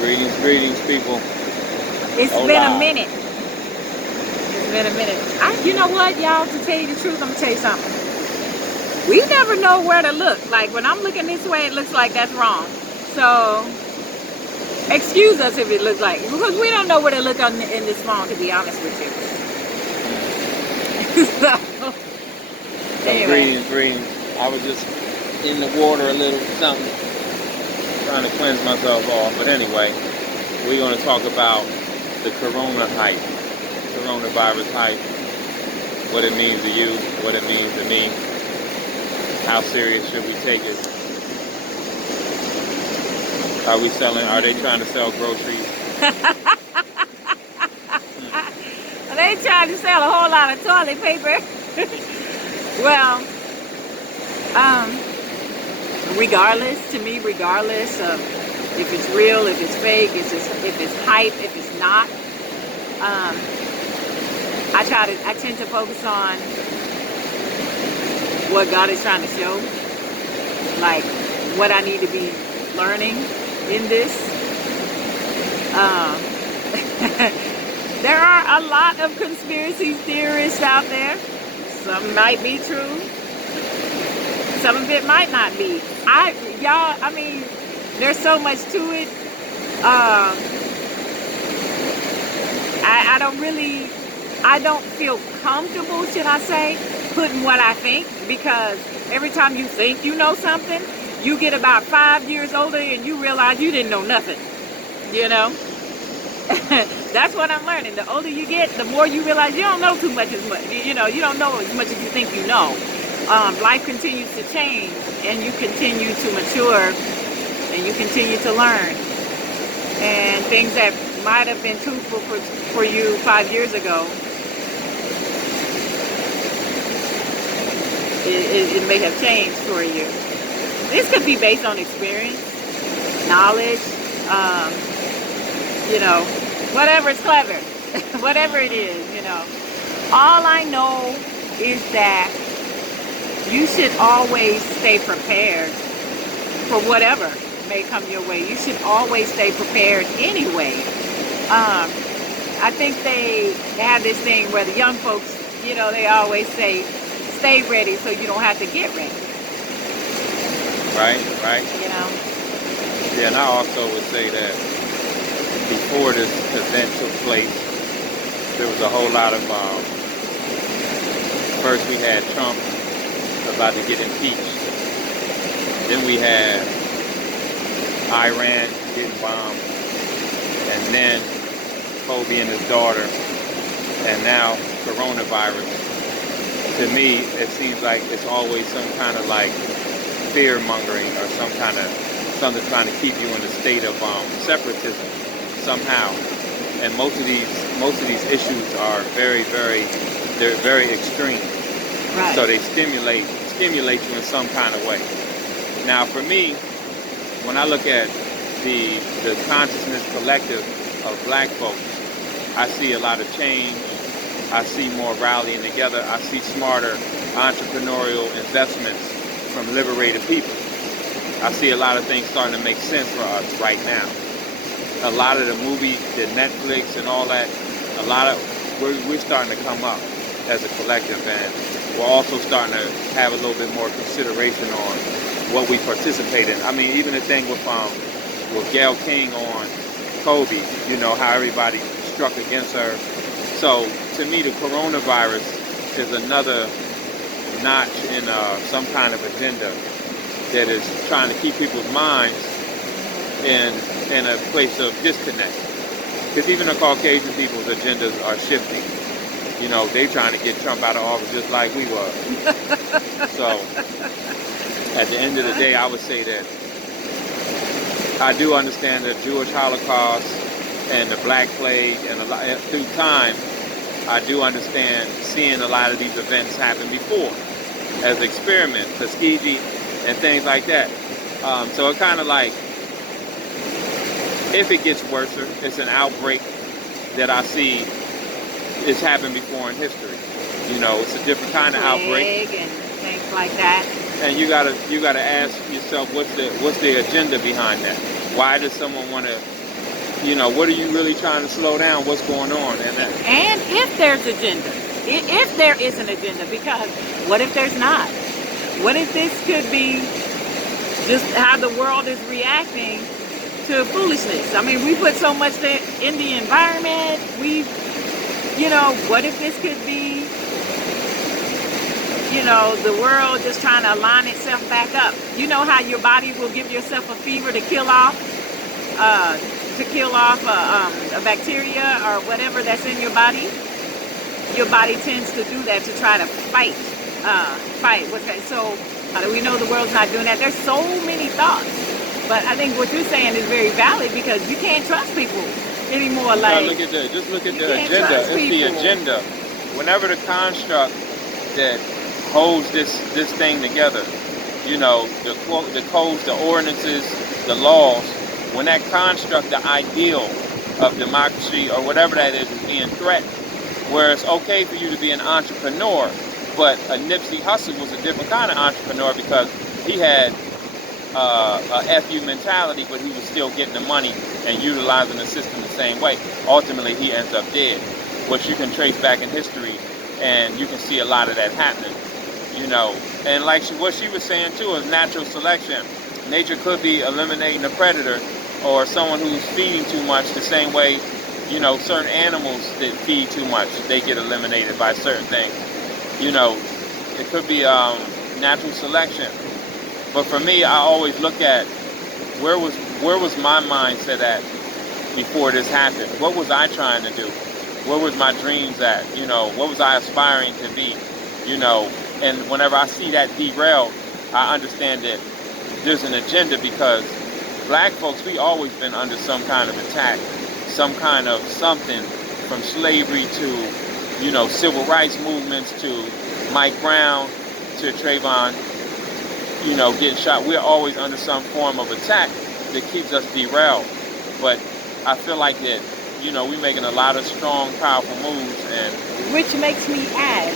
Greetings, people. It's been a Hola. minute. It's been a minute. You know what, y'all? To tell you the truth, I'm gonna tell you something. We never know where to look. Like when I'm looking this way, it looks like that's wrong. So excuse us if it looks like, because we don't know where to look in this phone. To be honest with you. So So anyway, greetings. I was just in the water a little something, trying to cleanse myself off. But anyway, we're going to talk about the corona hype, coronavirus hype, what it means to you, what it means to me, how serious should we take it? Are they trying to sell groceries? they trying to sell a whole lot of toilet paper. Well, regardless of if it's real, if it's fake, if it's hype, if it's not, I tend to focus on what God is trying to show, like what I need to be learning in this. There are a lot of conspiracy theorists out there. Some might be true. Some of it might not be. I mean, there's so much to it. I don't feel comfortable, should I say, putting what I think, because every time you think you know something, you get about 5 years older and you realize you didn't know nothing, you know? That's what I'm learning. The older you get, the more you realize you don't know too much as much. You don't know as much as you think you know. Life continues to change, and you continue to mature, and you continue to learn. And things that might have been truthful for you 5 years ago, it may have changed for you. This could be based on experience, knowledge, whatever is clever, whatever it is, All I know is that you should always stay prepared for whatever may come your way. You should always stay prepared anyway. I think they have this thing where the young folks, they always say, stay ready so you don't have to get ready. Right. Yeah, and I also would say that before this event took place, there was a whole lot of, first we had Trump about to get impeached. Then we had Iran getting bombed. And then Kobe and his daughter. And now coronavirus. To me, it seems like it's always some kind of like fear-mongering or something trying to keep you in a state of separatism somehow. And most of these issues are they're very extreme. Right. So they stimulate you in some kind of way. Now, for me, when I look at the consciousness collective of black folks, I see a lot of change. I see more rallying together. I see smarter entrepreneurial investments from liberated people. I see a lot of things starting to make sense for us right now. A lot of the movies, the Netflix and all that, we're starting to come up as a collective, and we're also starting to have a little bit more consideration on what we participate in. I mean, even the thing with Gayle King on Kobe, how everybody struck against her. So to me, the coronavirus is another notch in some kind of agenda that is trying to keep people's minds in a place of disconnect. Because even the Caucasian people's agendas are shifting. They trying to get Trump out of office just like we were. So at the end of the day, I would say that I do understand the Jewish Holocaust and the Black Plague, and through time, I do understand seeing a lot of these events happen before as experiments, Tuskegee, and things like that. So it kind of like, if it gets worse, it's an outbreak that I see it's happened before in history. It's a different kind of outbreak and things like that. And you gotta ask yourself, what's the agenda behind that? Why does someone want to You know, what are you really trying to slow down? What's going on? And if there's agenda, if there is an agenda, because what if there's not? What if this could be just how the world is reacting to foolishness? I mean, we put so much in the environment. What if this could be, the world just trying to align itself back up? You know how your body will give yourself a fever to kill off a bacteria or whatever that's in your body? Your body tends to do that to try to fight. So how do we know the world's not doing that? There's so many thoughts. But I think what you're saying is very valid, because you can't trust people anymore. Like, just look at the agenda. It's the agenda. Whenever the construct that holds this thing together, the codes, the ordinances, the laws, when that construct, the ideal of democracy or whatever that is being threatened, where it's okay for you to be an entrepreneur, but a Nipsey Hussle was a different kind of entrepreneur, because he had a FU mentality, but he was still getting the money and utilizing the system the same way. Ultimately, he ends up dead, which you can trace back in history, and you can see a lot of that happening. And like what she was saying too is natural selection. Nature could be eliminating a predator or someone who's feeding too much, the same way, certain animals that feed too much, they get eliminated by certain things. It could be natural selection. But for me, I always look at where was my mindset at before this happened? What was I trying to do? Where was my dreams at? What was I aspiring to be? And whenever I see that derailed, I understand that there's an agenda, because black folks, we always been under some kind of attack, some kind of something, from slavery to, civil rights movements, to Mike Brown, to Trayvon, getting shot. We're always under some form of attack that keeps us derailed. But I feel like that, we're making a lot of strong, powerful moves. And which makes me ask,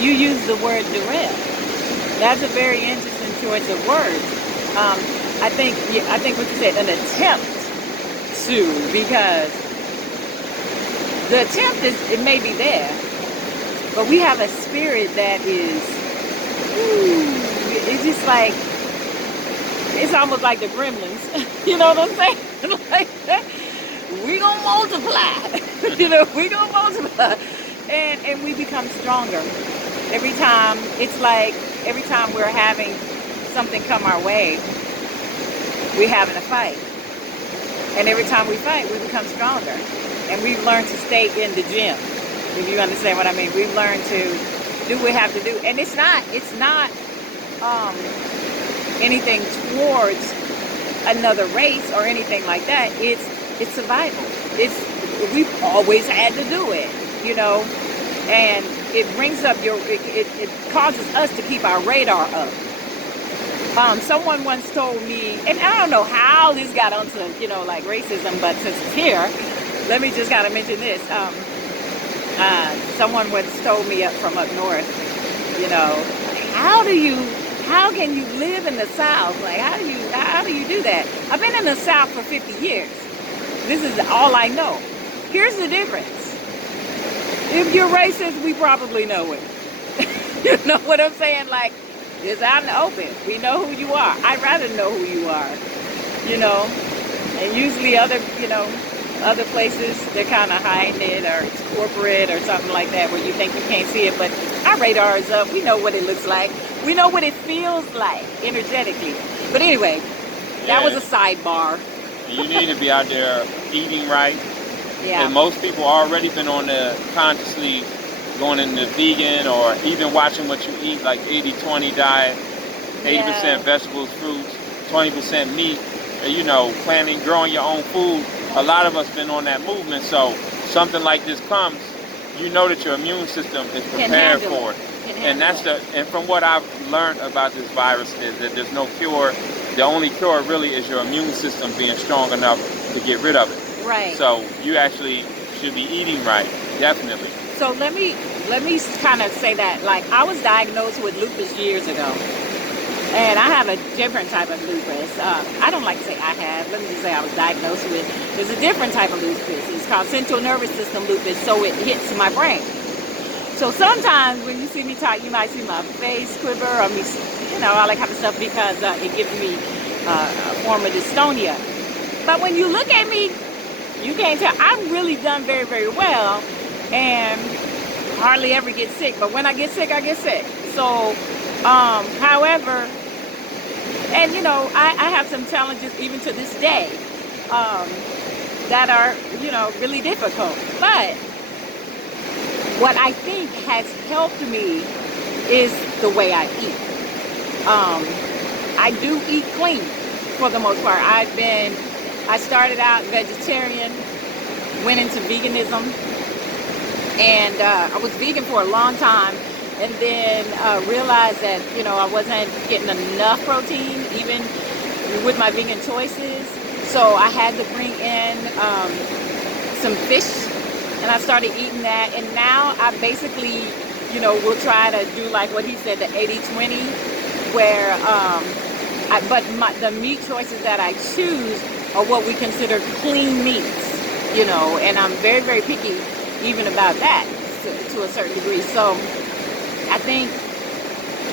you use the word derail. That's a very interesting choice of words. I think what you said, an attempt to, because the attempt it may be there, but we have a spirit that is, it's just like, it's almost like the gremlins. You know what I'm saying? Like, we gonna multiply. We gonna multiply, and we become stronger every time. It's like every time we're having something come our way, we're having a fight, and every time we fight, we become stronger, and we've learned to stay in the gym. If you understand what I mean, we've learned to do what we have to do, and it's not anything towards another race or anything like that. It's survival. We've always had to do it, and it brings up it causes us to keep our radar up. Someone once told me, and I don't know how this got onto like racism, but since it's here, let me just kind of mention this. Someone once told me from up north, how can you live in the South? Like, how do you do that? I've been in the South for 50 years. This is all I know. Here's the difference. If you're racist, we probably know it. You know what I'm saying? Like, it's out in the open. We know who you are. I'd rather know who you are, And usually other places, they're kind of hiding it, or it's corporate or something like that, where you think you can't see it. But our radar is up. We know what it looks like. We know what it feels like energetically. But anyway, that was a sidebar. You need to be out there eating right. Yeah. And most people already been on the consciously going into vegan, or even watching what you eat, like 80-20 diet, 80% vegetables, fruits, 20% meat, planting, growing your own food. A lot of us been on that movement, so something like this comes, that your immune system is prepared for it. And from what I've learned about this virus is that there's no cure. The only cure really is your immune system being strong enough to get rid of it. Right. So you actually should be eating right, definitely. So let me kind of say that, like, I was diagnosed with lupus years ago, And I have a different type of lupus. I don't like to say I have. Let me just say I was diagnosed with. There's a different type of lupus. It's called central nervous system lupus, so it hits my brain. So sometimes when you see me talk, you might see my face quiver or me, all that kind of stuff because it gives me a form of dystonia. But when you look at me, you can't tell. I'm really done very, very well and hardly ever get sick. But when I get sick, I get sick. So, however, and I have some challenges even to this day that are, really difficult. But what I think has helped me is the way I eat. I do eat clean for the most part. I started out vegetarian, went into veganism, and I was vegan for a long time, and then realized that I wasn't getting enough protein even with my vegan choices. So I had to bring in some fish, and I started eating that. And now I basically, will try to do like what he said, the 80-20, where the meat choices that I choose are what we consider clean meats, and I'm very, very picky even about that to a certain degree. So I think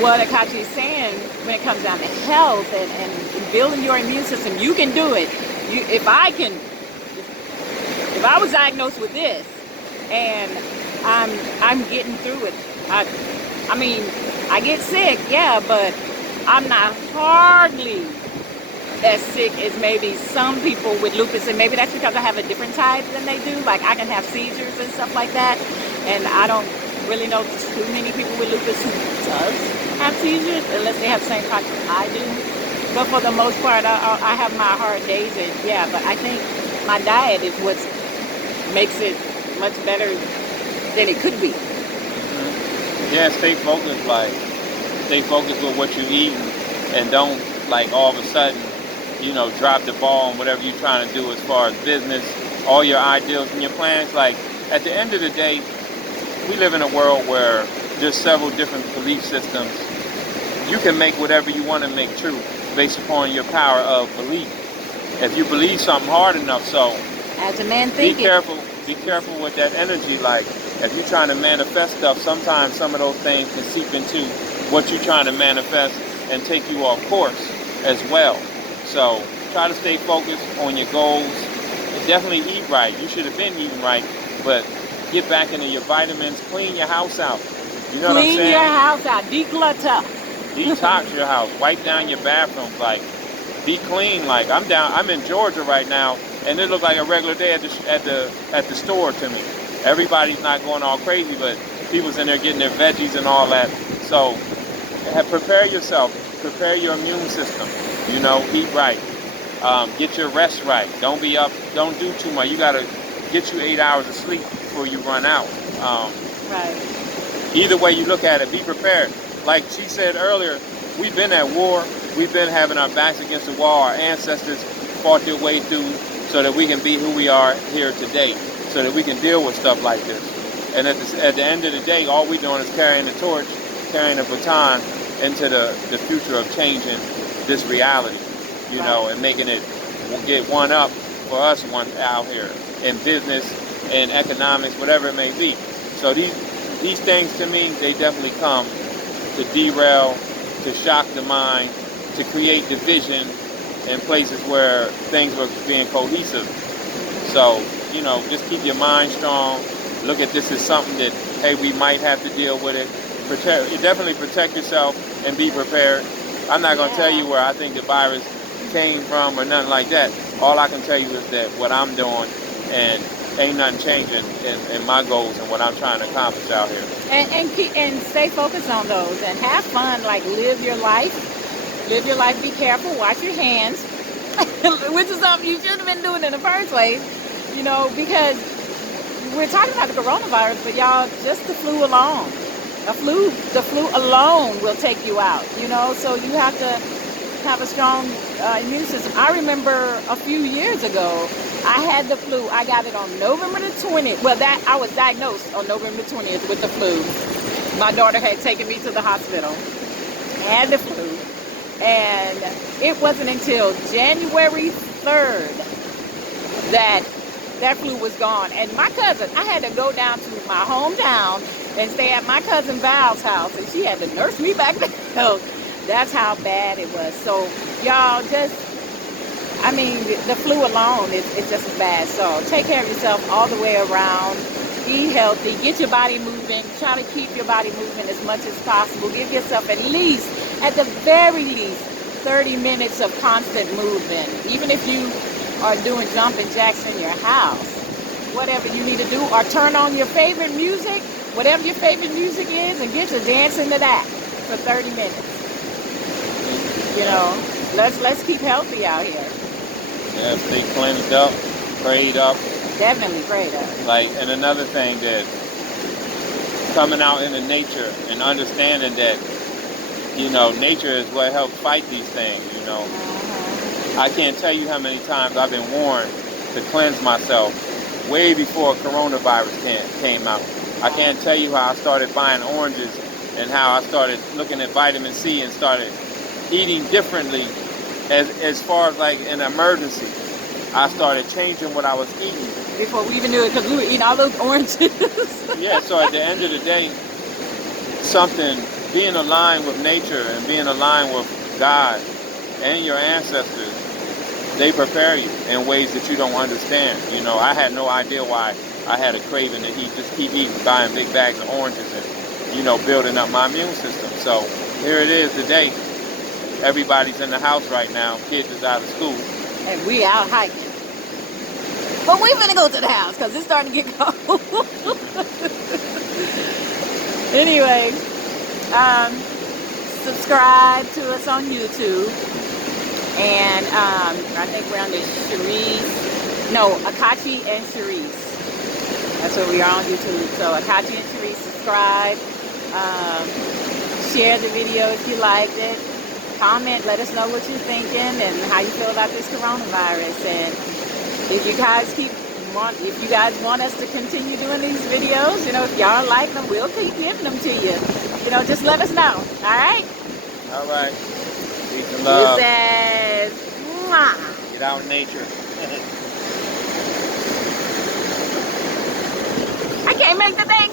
what Akachi is saying when it comes down to health and building your immune system, you can do it. If I was diagnosed with this and I'm getting through it, I mean, I get sick, yeah, but I'm not hardly as sick as maybe some people with lupus, and maybe that's because I have a different type than they do. Like I can have seizures and stuff like that, and I don't really know too many people with lupus who does have seizures unless they have the same type as I do. But for the most part, I have my hard days, and yeah, but I think my diet is what makes it much better than it could be. Yeah, stay focused. Stay focused with what you eat, and don't all of a sudden, drop the ball on whatever you're trying to do as far as business, all your ideals and your plans. At the end of the day, we live in a world where there's several different belief systems. You can make whatever you want to make true based upon your power of belief. If you believe something hard enough, so as a man thinking. Be careful with that energy. If you're trying to manifest stuff, sometimes some of those things can seep into what you're trying to manifest and take you off course as well. So try to stay focused on your goals. And definitely eat right. You should have been eating right, but get back into your vitamins. Clean your house out. You know what I'm saying? Clean your house out. Declutter. Detox your house. Wipe down your bathrooms. Be clean. I'm in Georgia right now, and it looks like a regular day at the store to me. Everybody's not going all crazy, but people's in there getting their veggies and all that. So prepare yourself. Prepare your immune system. Eat right. Get your rest right. Don't be up. Don't do too much. You got to get you 8 hours of sleep before you run out. Right. Either way you look at it, be prepared. Like she said earlier, we've been at war. We've been having our backs against the wall. Our ancestors fought their way through so that we can be who we are here today, so that we can deal with stuff like this. And at the end of the day, all we're doing is carrying the torch, carrying the baton into the future of changing this reality, and making it get one up for us one out here in business, in economics, whatever it may be. So these things to me, they definitely come to derail, to shock the mind, to create division in places where things were being cohesive. So, just keep your mind strong. Look at this as something that, hey, we might have to deal with it. Definitely protect yourself and be prepared. I'm not going to tell you where I think the virus came from or nothing like that. All I can tell you is that what I'm doing, and ain't nothing changing in my goals and what I'm trying to accomplish out here. And stay focused on those and have fun. Live your life. Live your life. Be careful. Wash your hands, which is something you should have been doing in the first place. Because we're talking about the coronavirus, but y'all, just the flu alone. The flu alone will take you out. So you have to have a strong immune system. I remember a few years ago, I had the flu. I got it on November the 20th. Well, I was diagnosed on November 20th with the flu. My daughter had taken me to the hospital. I had the flu. And it wasn't until January 3rd that that flu was gone. And my cousin, I had to go down to my hometown and stay at my cousin Val's house, and she had to nurse me back there. So that's how bad it was. So y'all I mean, the flu alone is just as bad. So take care of yourself all the way around. Eat healthy. Get your body moving. Try to keep your body moving as much as possible. Give yourself at the very least, 30 minutes of constant movement. Even if you are doing jumping jacks in your house, whatever you need to do, or turn on your favorite music, whatever your favorite music is, and get to dancing to that for 30 minutes. You know, let's keep healthy out here. Yeah, stay cleansed up, prayed up. Definitely prayed up. Like, and another thing, that coming out into nature and understanding that, you know, nature is what helps fight these things, you know. I can't tell you how many times I've been warned to cleanse myself way before coronavirus came out. I can't tell you how I started buying oranges and how I started looking at vitamin C and started eating differently as far as like an emergency. I started changing what I was eating. Before we even knew it, because we were eating all those oranges. Yeah, so at the end of the day, being aligned with nature and being aligned with God and your ancestors, they prepare you in ways that you don't understand. You know, I had no idea why I had a craving to keep eating, buying big bags of oranges and, you know, building up my immune system. So here it is today. Everybody's in the house right now. Kids is out of school. And we out hiking. But we finna go to the house because it's starting to get cold. Anyway, subscribe to us on YouTube. And I think we're under Akachi and Sharice. That's what we are on YouTube. So Akachi and Sharice, subscribe. Share the video if you liked it. Comment, let us know what you're thinking and how you feel about this coronavirus. And if you guys want us to continue doing these videos, you know, if y'all like them, we'll keep giving them to you. You know, just let us know. All right? All right. Peace and love. He says, mwah. Get out in nature. I can't make the thing